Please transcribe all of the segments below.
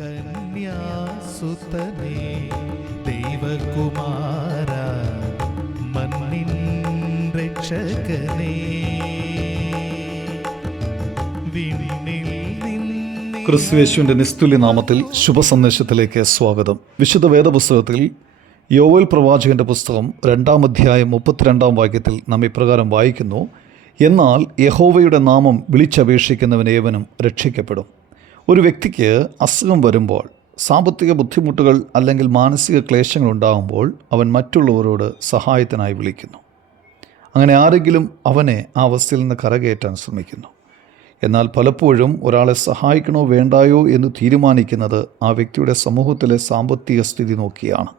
കന്യാസുതനേ ദൈവകുമാര മണ്ണിൻ രക്ഷകനേ ക്രിസ്തുയേശുവിൻ്റെ നിസ്തുല്യ നാമത്തിൽ ശുഭസന്ദേശത്തിലേക്ക് സ്വാഗതം. വിശുദ്ധ വേദപുസ്തകത്തിൽ യോവേൽ പ്രവാചകന്റെ പുസ്തകം 2-ാം അധ്യായം 32-ാം വാക്യത്തിൽ നാം ഇപ്രകാരം വായിക്കുന്നു: എന്നാൽ യഹോവയുടെ നാമം വിളിച്ചപേക്ഷിക്കുന്നവൻ ഏവനും രക്ഷിക്കപ്പെടും. ഒരു വ്യക്തിക്ക് അസുഖം വരുമ്പോൾ, സാമ്പത്തിക ബുദ്ധിമുട്ടുകൾ അല്ലെങ്കിൽ മാനസിക ക്ലേശങ്ങൾ ഉണ്ടാകുമ്പോൾ അവൻ മറ്റുള്ളവരോട് സഹായത്തിനായി വിളിക്കുന്നു. അങ്ങനെ ആരെങ്കിലും അവനെ ആ അവസ്ഥയിൽ നിന്ന് കരകയറ്റാൻ ശ്രമിക്കുന്നു. എന്നാൽ പലപ്പോഴും ഒരാളെ സഹായിക്കണോ വേണ്ടായോ എന്ന് തീരുമാനിക്കുന്നത് ആ വ്യക്തിയുടെ സമൂഹത്തിലെ സാമ്പത്തിക സ്ഥിതി നോക്കിയാണ്.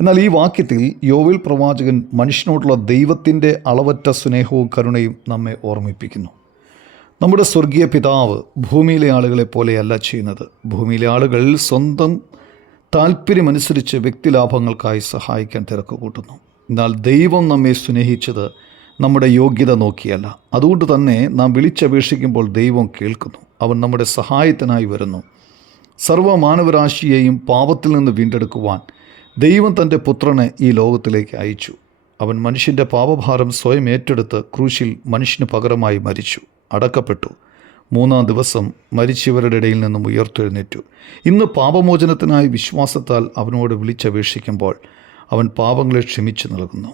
എന്നാൽ ഈ വാക്യത്തിൽ യോവേൽ പ്രവാചകൻ മനുഷ്യനോടുള്ള ദൈവത്തിൻ്റെ അളവറ്റ സ്നേഹവും കരുണയും നമ്മെ ഓർമ്മിപ്പിക്കുന്നു. നമ്മുടെ സ്വർഗീയ പിതാവ് ഭൂമിയിലെ ആളുകളെ പോലെയല്ല ചെയ്യുന്നത്. ഭൂമിയിലെ ആളുകൾ സ്വന്തം താല്പര്യമനുസരിച്ച് വ്യക്തിലാഭങ്ങൾക്കായി സഹായിക്കാൻ തിരക്ക് കൂട്ടുന്നു. എന്നാൽ ദൈവം നമ്മെ സ്നേഹിച്ചത് നമ്മുടെ യോഗ്യത നോക്കിയല്ല. അതുകൊണ്ട് തന്നെ നാം വിളിച്ചപേക്ഷിക്കുമ്പോൾ ദൈവം കേൾക്കുന്നു. അവൻ നമ്മുടെ സഹായത്തിനായി വരുന്നു. സർവ്വമാനവരാശിയെയും പാപത്തിൽ നിന്ന് വീണ്ടെടുക്കുവാൻ ദൈവം തൻ്റെ പുത്രനെ ഈ ലോകത്തിലേക്ക് അയച്ചു. അവൻ മനുഷ്യൻ്റെ പാപഭാരം സ്വയം ഏറ്റെടുത്ത് ക്രൂശിൽ മനുഷ്യന് പകരമായി മരിച്ചു, അടക്കപ്പെട്ടു. 3-ാം ദിവസം മരിച്ചവരുടെ ഇടയിൽ നിന്നും ഉയർത്തെഴുന്നേറ്റു. ഇന്ന് പാപമോചനത്തിനായി വിശ്വാസത്താൽ അവനോട് വിളിച്ചപേക്ഷിക്കുമ്പോൾ അവൻ പാപങ്ങളെ ക്ഷമിച്ചു നൽകുന്നു.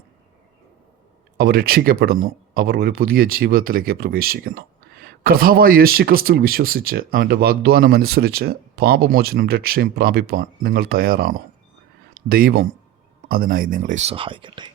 അവർ രക്ഷിക്കപ്പെടുന്നു. അവർ ഒരു പുതിയ ജീവിതത്തിലേക്ക് പ്രവേശിക്കുന്നു. കർത്താവായ യേശുക്രിസ്തുവിൽ വിശ്വസിച്ച് അവൻ്റെ വാഗ്ദാനം അനുസരിച്ച് പാപമോചനം രക്ഷയും പ്രാപിപ്പാൻ നിങ്ങൾ തയ്യാറാണോ? ദൈവം അതിനായി നിങ്ങളെ സഹായിക്കട്ടെ.